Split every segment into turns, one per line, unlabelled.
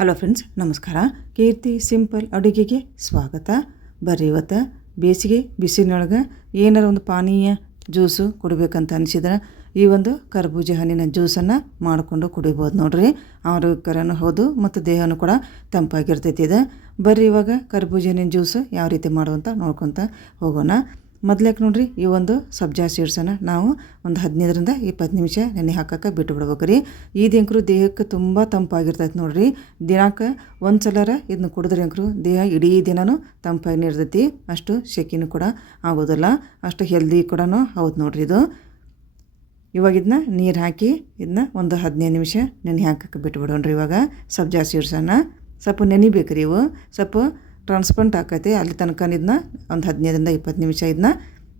Hello friends ನಮಸ್ಕಾರ. ಕೀರ್ತಿ simple ಅಡುಗೆಗೆ ಸ್ವಾಗತ. ಬರ್ರಿ ಇವತ್ತು ಬೇಸಿಗೆ, ಬಿಸಿಲಿನೊಳಗೆ ಏನಾರ ಒಂದು ಪಾನೀಯ, ಜ್ಯೂಸು ಕುಡಿಬೇಕಂತ ಅನಿಸಿದ್ರೆ ಈ ಒಂದು ಕರ್ಬೂಜ ಹಣ್ಣಿನ ಜ್ಯೂಸನ್ನು ಮಾಡಿಕೊಂಡು ಕುಡಿಬೋದು ನೋಡ್ರಿ. ಆರೋಗ್ಯಕರನೂ ಹೌದು ಮತ್ತು ದೇಹನೂ ಕೂಡ ತಂಪಾಗಿರ್ತೈತಿ ಇದು. ಬರ್ರಿ ಇವಾಗ ಕರ್ಬೂಜ ಹಣ್ಣಿನ ಜ್ಯೂಸು ಯಾವ ರೀತಿ ಮಾಡುವಂತ ನೋಡ್ಕೊತ ಹೋಗೋಣ. ಮೊದ್ಲೇಕೆ ನೋಡ್ರಿ, ಈ ಒಂದು ಸಬ್ಜಾ ಸೀಡ್ಸನ್ನು ನಾವು ಒಂದು ಹದಿನೈದರಿಂದ ಇಪ್ಪತ್ತು ನಿಮಿಷ ನೆನೆ ಹಾಕಕ್ಕೆ ಬಿಟ್ಟು ಬಿಡ್ಬೇಕು ರೀ ಈ ಅಂಕರು ದೇಹಕ್ಕೆ ತುಂಬ ತಂಪಾಗಿರ್ತೈತೆ ನೋಡಿರಿ. ದಿನಕ್ಕೆ ಒಂದು ಸಲರ ಇದನ್ನ ಕುಡಿದ್ರೆ ಅಂಕರು ದೇಹ ಇಡೀ ದಿನನೂ ತಂಪಾಗಿ ಇರ್ತೈತಿ. ಅಷ್ಟು ಶೆಕಿನೂ ಕೂಡ ಆಗೋದಿಲ್ಲ. ಅಷ್ಟು ಹೆಲ್ದಿ ಕೂಡ ಹೌದು ನೋಡ್ರಿ ಇದು. ಇವಾಗ ಇದನ್ನ ನೀರು ಹಾಕಿ ಇದನ್ನ ಒಂದು ಹದಿನೈದು ನಿಮಿಷ ನೆನೆ ಹಾಕಕ್ಕೆ ಬಿಟ್ಬಿಡೋಣ್ರಿ ಇವಾಗ ಸಬ್ಜಾ ಸೀಡ್ಸನ್ನು. ಸ್ವಲ್ಪ ನೆನಿಬೇಕು ರೀ ಇವು. ಸ್ವಲ್ಪ ಟ್ರಾನ್ಸ್ಪರೆಂಟ್ ಆಕೈತಿ, ಅಲ್ಲಿ ತನಕ ಇದನ್ನ ಒಂದು ಹದಿನೈದರಿಂದ ಇಪ್ಪತ್ತು ನಿಮಿಷ ಇದನ್ನ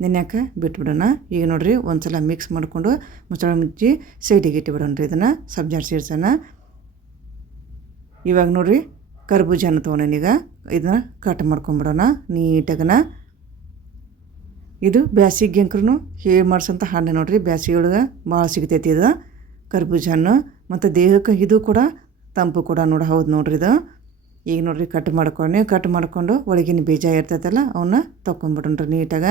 ನೆನೆಯಾಕೆ ಬಿಟ್ಬಿಡೋಣ. ಈಗ ನೋಡಿರಿ ಒಂದು ಸಲ ಮಿಕ್ಸ್ ಮಾಡಿಕೊಂಡು ಮುಚ್ಚಳ ಮುಚ್ಚಿ ಸೈಡಿಗೆ ಇಟ್ಟುಬಿಡೋಣ ರೀ ಇದನ್ನು ಸಬ್ಜಾ ಸೀಡ್ಸನ್ನು ಇವಾಗ ನೋಡಿರಿ ಕರ್ಬೂಜನ ತೊಗೊಂಡೀಗ ಇದನ್ನ ಕಟ್ ಮಾಡ್ಕೊಂಬಿಡೋಣ, ನೀಟಾಗನ. ಇದು ಬ್ಯಾಸಿಗೆ ಅಂಕ್ರೂ ಹೇಳಿ ಮಾಡಿಸೋಂಥ ಹಣ್ಣು ನೋಡಿರಿ ಬ್ಯಾಸಿಗೆ ಒಳಗೆ ಭಾಳ ಸಿಗ್ತೈತಿ ಇದು, ಕರ್ಬೂಜ ಹಣ್ಣು, ಮತ್ತು ದೇಹಕ್ಕೆ ಇದು ಕೂಡ, ತಂಪು ಕೂಡ ನೋಡಿ, ಹೌದು ನೋಡಿರಿ ಇದು. ಈಗ ನೋಡ್ರಿ ಕಟ್ ಮಾಡ್ಕೊಂಡು ಕಟ್ ಮಾಡಿಕೊಂಡು ಒಳಗಿನ ಬೀಜ ಇರ್ತೈತಲ್ಲ ಅವನ್ನ ತೊಗೊಂಬಿಡ್ರಿ ನೀಟಾಗ.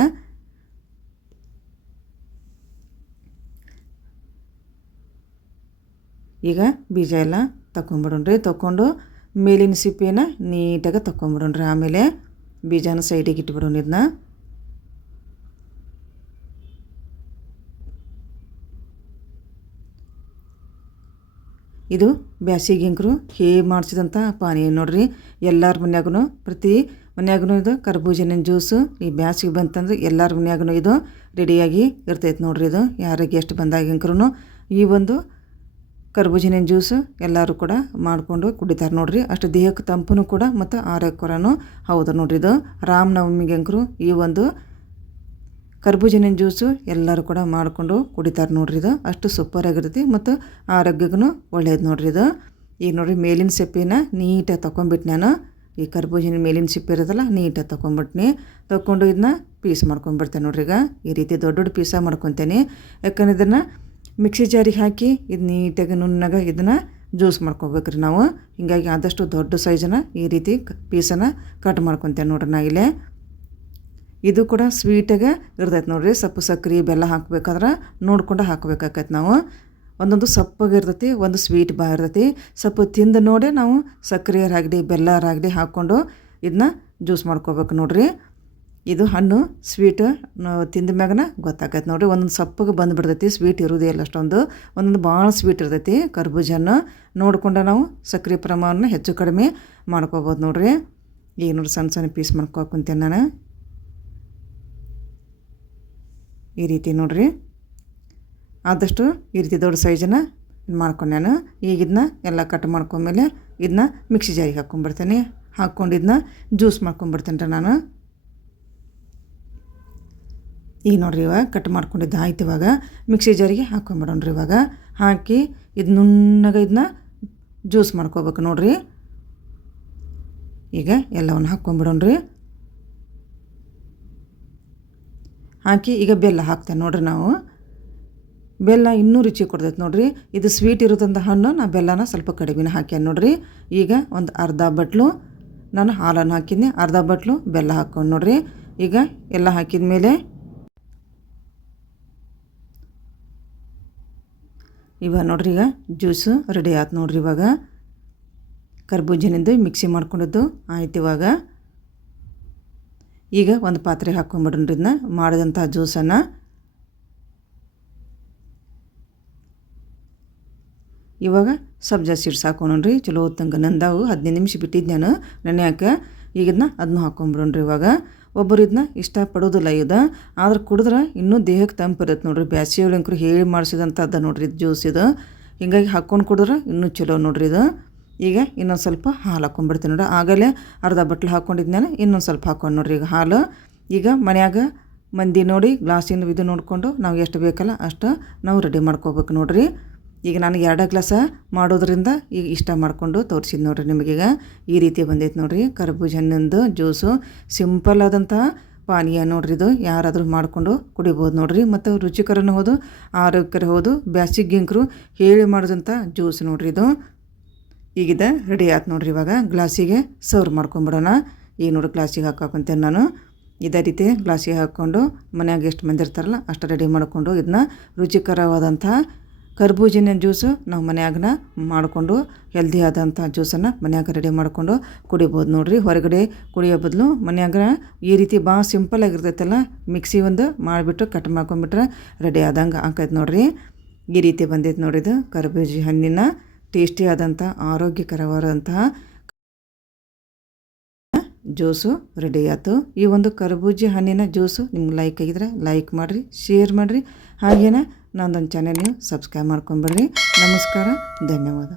ಈಗ ಬೀಜ ಎಲ್ಲ ತಗೊಂಬಿಡೋಣ್ರಿ ತೊಗೊಂಡು ಮೇಲಿನ ಸಿಪ್ಪೆನ ನೀಟಾಗಿ ತಗೊಂಬಿಡೋಣ್ರಿ ಆಮೇಲೆ ಬೀಜನ ಸೈಡಿಗೆ ಇಟ್ಬಿಡೋಣ ಇದನ್ನ. ಇದು ಬ್ಯಾಸಿಗೆಂಕರು ಹೇ ಮಾಡಿಸಿದಂಥ ಪಾನೀಯ ನೋಡ್ರಿ, ಎಲ್ಲರ ಮನ್ಯಾಗೂ ಪ್ರತಿ ಮನ್ಯಾಗೂ ಇದು ಕರ್ಬೂಜನ ಜ್ಯೂಸು ಈ ಬ್ಯಾಸಿಗೆ ಬಂತಂದ್ರೆ ಎಲ್ಲರ ಮನ್ಯಾಗೂ ಇದು ರೆಡಿಯಾಗಿ ಇರ್ತೈತೆ ನೋಡ್ರಿ ಇದು. ಯಾರಿಗೆ ಎಷ್ಟು ಬಂದಾಗಿಂಕ್ರೂ ಈ ಒಂದು ಕರ್ಬೂಜಿನ ಜ್ಯೂಸು ಎಲ್ಲರೂ ಕೂಡ ಮಾಡಿಕೊಂಡು ಕುಡಿತಾರೆ ನೋಡ್ರಿ. ಅಷ್ಟು ದೇಹಕ್ಕೆ ತಂಪು ಕೂಡ ಮತ್ತು ಆರೋಗ್ಯಕರನೂ ಹೌದು ನೋಡ್ರಿ ಇದು. ರಾಮನವಮಿಗೆಂಕರು ಈ ಒಂದು ಕರ್ಬೂಜನ ಜ್ಯೂಸು ಎಲ್ಲರೂ ಕೂಡ ಮಾಡಿಕೊಂಡು ಕುಡಿತಾರೆ ನೋಡ್ರಿ ಇದು. ಅಷ್ಟು ಸೂಪರ್ ಆಗಿರುತ್ತೆ ಮತ್ತು ಆರೋಗ್ಯಕ್ಕೂ ಒಳ್ಳೇದು ನೋಡ್ರಿ ಇದು. ಈಗ ನೋಡ್ರಿ ಮೇಲಿನ ಸಿಪ್ಪೆನ ನೀಟಾಗಿ ತೊಗೊಂಬಿಟ್ಟು ನಾನು. ಈ ಕರ್ಬೂಜಿನ ಮೇಲಿನ ಸಿಪ್ಪೆ ಇರೋದಲ್ಲ ನೀಟಾಗಿ ತೊಗೊಂಬಿಟ್ನಿ ತೊಗೊಂಡು ಇದನ್ನ ಪೀಸ್ ಮಾಡ್ಕೊಂಬಿಡ್ತೇನೆ ನೋಡ್ರಿ ಈಗ. ಈ ರೀತಿ ದೊಡ್ಡ ದೊಡ್ಡ ಪೀಸ ಮಾಡ್ಕೊತೇನೆ. ಯಾಕಂದ್ರೆ ಇದನ್ನು ಮಿಕ್ಸಿ ಜಾರಿಗೆ ಹಾಕಿ ಇದು ನೀಟಾಗಿ ನುಣ್ಣಗ ಇದನ್ನು ಜ್ಯೂಸ್ ಮಾಡ್ಕೊಬೇಕ್ರಿ ನಾವು. ಹೀಗಾಗಿ ಆದಷ್ಟು ದೊಡ್ಡ ಸೈಜನ್ನು ಈ ರೀತಿ ಪೀಸನ್ನು ಕಟ್ ಮಾಡ್ಕೊತೇನೆ ನೋಡ್ರಿ ನಾ ಇಲ್ಲೇ. ಇದು ಕೂಡ ಸ್ವೀಟಾಗೆ ಇರ್ತೈತೆ ನೋಡಿರಿ. ಸೊಪ್ಪು, ಸಕ್ಕರೆ ಬೆಲ್ಲ ಹಾಕಬೇಕಾದ್ರೆ ನೋಡ್ಕೊಂಡು ಹಾಕ್ಬೇಕಾಕೈತೆ ನಾವು. ಒಂದೊಂದು ಸಪ್ಪಗೆ ಇರ್ತೈತಿ, ಒಂದು ಸ್ವೀಟ್ ಬಾ ಇರ್ತೈತಿ. ಸೊಪ್ಪು ತಿಂದು ನೋಡಿ ನಾವು ಸಕ್ಕರೆ ರಾಗಡಿ, ಬೆಲ್ಲ ರಾಗಡಿ ಹಾಕ್ಕೊಂಡು ಇದನ್ನ ಜ್ಯೂಸ್ ಮಾಡ್ಕೋಬೇಕು ನೋಡಿರಿ. ಇದು ಹಣ್ಣು ಸ್ವೀಟ್ ತಿಂದ ಮ್ಯಾಗನ ಗೊತ್ತಾಗತ್ತೆ ನೋಡಿರಿ. ಒಂದೊಂದು ಸಪ್ಪಗೆ ಬಂದುಬಿಡ್ತೈತಿ ಸ್ವೀಟ್ ಇರೋದೇ ಇಲ್ಲ ಅಷ್ಟೊಂದು. ಒಂದೊಂದು ಭಾಳ ಸ್ವೀಟ್ ಇರ್ತೈತಿ ಕರ್ಬೂಜ ಹಣ್ಣು. ನೋಡ್ಕೊಂಡು ನಾವು ಸಕ್ಕರೆ ಪ್ರಮಾಣ ಹೆಚ್ಚು ಕಡಿಮೆ ಮಾಡ್ಕೋಬೋದು ನೋಡಿರಿ. ಈಗ ನೋಡಿ ಸಣ್ಣ ಸಣ್ಣ ಪೀಸ್ ಮಾಡ್ಕೊಕೊಂತೇನೆ ನಾನು. ಈ ರೀತಿ ನೋಡಿರಿ. ಆದಷ್ಟು ಈ ರೀತಿ ದೊಡ್ಡ ಸೈಜನ್ನು ಮಾಡ್ಕೊಂಡು ನಾನು. ಈಗ ಇದನ್ನ ಎಲ್ಲ ಕಟ್ ಮಾಡ್ಕೊಂಡ್ಮೇಲೆ ಇದನ್ನ ಮಿಕ್ಸಿ ಜಾರಿಗೆ ಹಾಕ್ಕೊಂಡ್ಬಿಡ್ತೇನೆ ಹಾಕ್ಕೊಂಡು ಇದನ್ನ ಜ್ಯೂಸ್ ಮಾಡ್ಕೊಂಡ್ಬಿಡ್ತೀನಿ ರೀ ನಾನು. ಈಗ ನೋಡ್ರಿ ಇವಾಗ ಕಟ್ ಮಾಡ್ಕೊಂಡಿದ್ದು ಆಯ್ತು ಇವಾಗ. ಮಿಕ್ಸಿ ಜಾರಿಗೆ ಹಾಕ್ಕೊಂಬಿಡೋಣ್ರಿ ಇವಾಗ. ಹಾಕಿ ಇದು ನುಣ್ಣಗ ಇದನ್ನ ಜ್ಯೂಸ್ ಮಾಡ್ಕೋಬೇಕು ನೋಡ್ರಿ. ಈಗ ಎಲ್ಲವನ್ನು ಹಾಕ್ಕೊಂಬಿಡೋಣ್ರಿ ಹಾಕಿ ಈಗ ಬೆಲ್ಲ ಹಾಕ್ತೇನೆ ನೋಡ್ರಿ ನಾವು. ಬೆಲ್ಲ ಇನ್ನೂ ರುಚಿ ಕೊಡ್ತೈತೆ ನೋಡಿರಿ. ಇದು ಸ್ವೀಟ್ ಇರೋದಂಥ ಹಣ್ಣು, ನಾ ಬೆಲ್ಲನ ಸ್ವಲ್ಪ ಕಡಿಮೆನ ಹಾಕ್ಯಾನ ನೋಡಿರಿ. ಈಗ ಒಂದು ಅರ್ಧ ಬಟ್ಲು, ನಾನು ಹಾಲನ್ನು ಹಾಕಿದ್ನಿ. ಅರ್ಧ ಬಟ್ಲು ಬೆಲ್ಲ ಹಾಕ್ಕೊಂಡು ನೋಡಿರಿ. ಈಗ ಎಲ್ಲ ಹಾಕಿದ ಮೇಲೆ ಇವಾಗ ನೋಡ್ರಿ ಈಗ ಜ್ಯೂಸು ರೆಡಿ ಆಯ್ತು ನೋಡ್ರಿ ಇವಾಗ. ಕರ್ಬೂಜನಿಂದು ಮಿಕ್ಸಿ ಮಾಡ್ಕೊಂಡಿದ್ದು. ಆಯ್ತು ಇವಾಗ. ಈಗ ಒಂದು ಪಾತ್ರೆ ಹಾಕ್ಕೊಂಬಿಡ್ರಿ ಇದನ್ನ ಮಾಡಿದಂಥ ಜ್ಯೂಸನ್ನು ಇವಾಗ ಸಬ್ಜಾ ಸೀಡ್ಸ್ ರೀ ಚಲೋ ಹೊತ್ತಂಗೆ ನಂದಾವು. ಹದಿನೈದು ನಿಮಿಷ ಬಿಟ್ಟಿದ್ದು ನಾನು. ನೆನೆಯಾಕೆ ಈಗ ಇದನ್ನ ಅದನ್ನು ರೀ ಇವಾಗ. ಒಬ್ಬರು ಇದನ್ನ ಇಷ್ಟಪಡೋದಿಲ್ಲ ಇದು. ಆದ್ರೆ ಕುಡಿದ್ರೆ ಇನ್ನೂ ದೇಹಕ್ಕೆ ತಂಪಿರುತ್ತೆ ನೋಡ್ರಿ. ಬ್ಯಾಸಿ ಒಳಂಕರು ಹೇಳಿ ಮಾಡಿಸಿದಂಥದ್ದು ನೋಡ್ರಿ ಇದು ಜ್ಯೂಸ್ ಇದು. ಹಿಂಗಾಗಿ ಹಾಕ್ಕೊಂಡು ಕುಡಿದ್ರೆ ಇನ್ನೂ ಚಲೋ ನೋಡ್ರಿ ಇದು. ಈಗ ಇನ್ನೊಂದು ಸ್ವಲ್ಪ ಹಾಲು ಹಾಕ್ಕೊಂಡ್ಬಿಡ್ತೀನಿ ನೋಡ್ರಿ ಆಗಲೇ ಅರ್ಧ ಬಟ್ಲು ಹಾಕ್ಕೊಂಡಿದ್ಮೇಲೆ ಇನ್ನೊಂದು ಸ್ವಲ್ಪ ಹಾಕ್ಕೊಂಡು ನೋಡ್ರಿ ಈಗ ಹಾಲು. ಈಗ ಮನ್ಯಾಗ ಮಂದಿ ನೋಡಿ ಗ್ಲಾಸಿನ ಇದು ನೋಡಿಕೊಂಡು ನಾವು ಎಷ್ಟು ಬೇಕಲ್ಲ ಅಷ್ಟು ನಾವು ರೆಡಿ ಮಾಡ್ಕೋಬೇಕು ನೋಡ್ರಿ. ಈಗ ನನಗೆ ಎರಡು ಗ್ಲಾಸ ಮಾಡೋದ್ರಿಂದ ಈಗ ಇಷ್ಟ ಮಾಡಿಕೊಂಡು ತೋರಿಸಿದ್ದು ನೋಡ್ರಿ ನಿಮಗೀಗ ಈ ರೀತಿ ಬಂದೈತೆ ನೋಡ್ರಿ. ಕರ್ಬೂಜ ಹಣ್ಣಿಂದು ಜ್ಯೂಸು. ಸಿಂಪಲ್ ಆದಂಥ ಪಾನೀಯ ನೋಡ್ರಿ ಇದು. ಯಾರಾದರೂ ಮಾಡಿಕೊಂಡು ಕುಡಿಬೋದು ನೋಡ್ರಿ. ಮತ್ತು ರುಚಿಕರನೂ ಹೌದು, ಆರೋಗ್ಯಕರ ಹೌದು. ಬ್ಯಾಸಿಗಿಂಕರು ಹೇಳಿ ಮಾಡಿದಂಥ ಜ್ಯೂಸ್ ನೋಡ್ರಿ ಇದು. ಈಗಿದ ರೆಡಿ ಆಯ್ತು ನೋಡ್ರಿ ಇವಾಗ. ಗ್ಲಾಸಿಗೆ ಸರ್ವ್ ಮಾಡ್ಕೊಂಬಿಡೋಣ. ಈಗ ನೋಡಿ ಗ್ಲಾಸಿಗೆ ಹಾಕಾಕೊಂತೇನೆ ನಾನು. ಇದೇ ರೀತಿ ಗ್ಲಾಸಿಗೆ ಹಾಕ್ಕೊಂಡು ಮನ್ಯಾಗ ಎಷ್ಟು ಮಂದಿ ಇರ್ತಾರಲ್ಲ, ಅಷ್ಟು ರೆಡಿ ಮಾಡಿಕೊಂಡು ಇದನ್ನ ರುಚಿಕರವಾದಂಥ ಕರ್ಬೂಜಿನ ಜ್ಯೂಸು ನಾವು ಮನೆಯಾಗನ ಮಾಡಿಕೊಂಡು ಹೆಲ್ದಿ ಆದಂಥ ಜ್ಯೂಸನ್ನು ಮನೆಯಾಗ ರೆಡಿ ಮಾಡಿಕೊಂಡು ಕುಡಿಬೋದು ನೋಡಿರಿ. ಹೊರಗಡೆ ಕುಡಿಯೋ ಬದಲು ಮನೆಯಾಗ ಈ ರೀತಿ ಭಾಳ ಸಿಂಪಲ್ ಆಗಿರ್ತೈತಲ್ಲ ಮಿಕ್ಸಿ ಒಂದು ಮಾಡಿಬಿಟ್ಟು ಕಟ್ ಮಾಡ್ಕೊಂಬಿಟ್ರೆ ರೆಡಿ ಆದಂಗೆ ಆಕೈತೆ ನೋಡಿರಿ. ಈ ರೀತಿ ಬಂದೈತೆ ನೋಡಿದು ಕರ್ಬೂಜಿ ಹಣ್ಣಿನ ಟೇಸ್ಟಿ ಆದಂಥ ಆರೋಗ್ಯಕರವಾದಂತಹ ಜ್ಯೂಸು ರೆಡಿ ಆಯ್ತು. ಈ ಒಂದು ಕರ್ಬೂಜಿ ಹಣ್ಣಿನ ಜ್ಯೂಸು ನಿಮ್ಗೆ ಲೈಕ್ ಆಗಿದ್ರೆ ಲೈಕ್ ಮಾಡಿರಿ ಶೇರ್ ಮಾಡಿರಿ. ಹಾಗೇನೆ ನಂದೊಂದು ಚಾನೆಲ್ ನೀವು ಸಬ್ಸ್ಕ್ರೈಬ್ ಮಾಡ್ಕೊಂಬಿಡ್ರಿ ನಮಸ್ಕಾರ, ಧನ್ಯವಾದ.